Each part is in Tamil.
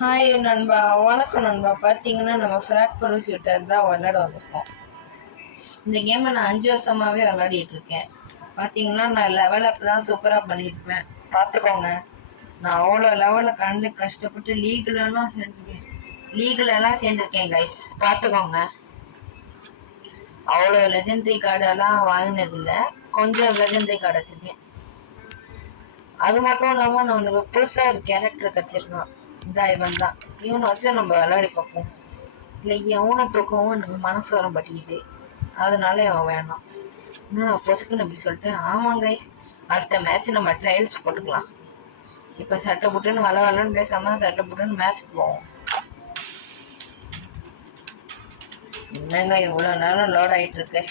ஹாய் நண்பா, வணக்கம் நண்பா. பார்த்தீங்கன்னா நம்ம ஃப்ராக் ப்ரோ ஷூட்டர் தான் விளையாட வந்திருக்கோம். இந்த கேமை நான் 5 வருஷமாகவே விளையாடிட்டு இருக்கேன். பார்த்தீங்கன்னா நான் லெவல் அப் தான் சூப்பராக பண்ணியிருப்பேன். பார்த்துக்கோங்க, நான் அவ்வளோ லெவலில் கஷ்டப்பட்டு லீக்லலாம் சேர்ந்துருக்கேன் கைஸ். பார்த்துக்கோங்க, அவ்வளோ லெஜெண்டரி கார்டெல்லாம் வாங்கினதில்லை, கொஞ்சம் லெஜெண்டரி கார்டு வச்சுருக்கேன். அது மட்டும் இல்லாமல் நம்மளுக்கு புதுசாக ஒரு கேரக்டர் கிடச்சிருக்கான். இந்த இவன் தான், இவனை வச்சு நம்ம விளையாடி பார்ப்போம். இல்லை எவனை தூக்கவும் எனக்கு மனசு வர மாட்டேங்குது, அதனால அவன் வேணாம். இன்னும் நான் பொசுக்குன்னு அப்படி சொல்லிட்டேன். ஆமாம் கைஸ், அடுத்த மேட்ச் நம்ம ட்ரையல்ஸ் போட்டுக்கலாம். இப்போ சட்டை புட்டுன்னு விளாட்லான்னு பேசாமல் சட்டை புட்டுன்னு மேட்ச்சுக்கு போவோம். என்னங்க இவ்வளோ நேரம் லோட் ஆகிட்டு இருக்கு.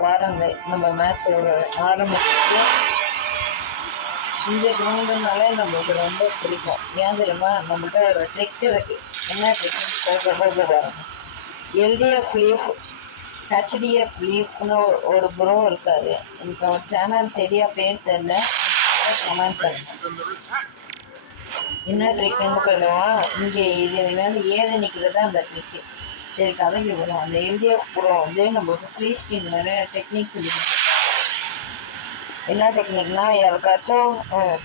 பாருங்க, நம்ம மேட்ச் ஆரம்பிச்சு. இந்த கிரவுண்டுனாலே நம்மளுக்கு ரொம்ப பிடிக்கும். ஏன் தெரியுமா, நம்மகிட்ட ஒரு ட்ரிக் இருக்கு. என்ன ட்ரிக் பாருங்க. எல்டிஎஃப் லீஃப், ஹெச்டிஎஃப் லீஃப்னு ஒரு ப்ரோ இருக்காரு. எனக்கு அவர் சேனல் சரியா பேர் தெரியல, கமெண்ட் பண்ணுங்க. என்ன ட்ரிக்குன்னு சொல்லுவான். இங்கே இது வந்து ஏறி நிற்கிறது அந்த ட்ரிக்கு. சரி, கதைக்கு வரும். அந்த எல்டிஎஃப் ப்ரோ வந்து நம்மளுக்கு ஃப்ரீ ஸ்கின் நிறைய டெக்னிக் சொல்லிட்டு, என்ன டெக்னிக்னா, யாருக்காச்சும்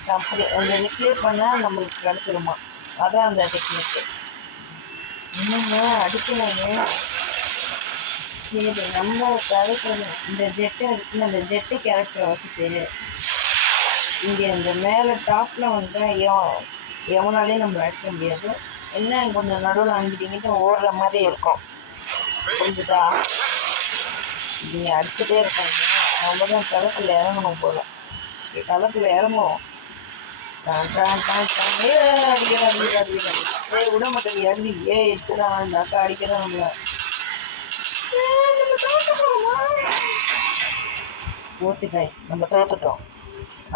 கம்பெனி அந்த ரிசீவ் பண்ணால் நம்மளுக்கு கிடச்சிருமா, அதான் அந்த டெக்னிக்கு. இன்னுங்க அடிக்கலைங்க. சரி, நம்ம கதைக்கு இந்த ஜெட்டை இருக்குன்னு அந்த ஜெட்டு கேரக்டரை வச்சுட்டு இங்கே இந்த மேலே டாப்பில் வந்து எவனாலையும் நம்ம அடிக்க முடியாது. என்ன கொஞ்சம் நடுவில் அங்கிட்டு ஓடுற மாதிரி இருக்கும், புரிஞ்சுதா? நீங்கள் அடிச்சுட்டே இருக்காங்க. நம்ம தான் களத்தில் இறங்கணும் போல. களத்தில் இறங்குவோம். விட மாட்டேன், இறங்கி எடுத்துடான். அந்த அக்கா அடிக்கிறான் நம்மள. போச்சு கைஸ், நம்ம தோத்துட்டோம்.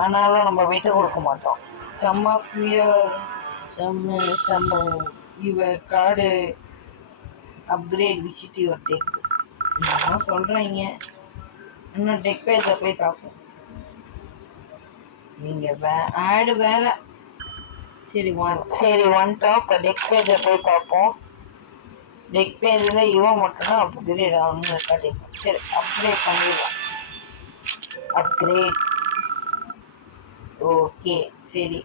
ஆனாலும் நம்ம விட்டு கொடுக்க மாட்டோம். Your card upgrade visit your tech நான் சொல்கிறீங்க. இன்னும் டெக் பேஜை போய் பார்ப்போம். நீங்கள் ஆடு வேற. சரி வந்துட்டோம். இப்போ டெக் பேஜை போய் பார்ப்போம். டெக் பேஜில் இவன் மட்டும்தான் அப்கிரேட் ஆகணும்னு காட்டியிருக்கோம். சரி, அப்கிரேட் பண்ணிடலாம். அப்கிரேட். ஓகே, சரி,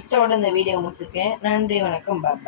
இத்தோட இந்த வீடியோ முடிச்சிருக்கேன். நன்றி, வணக்கம், பாய்.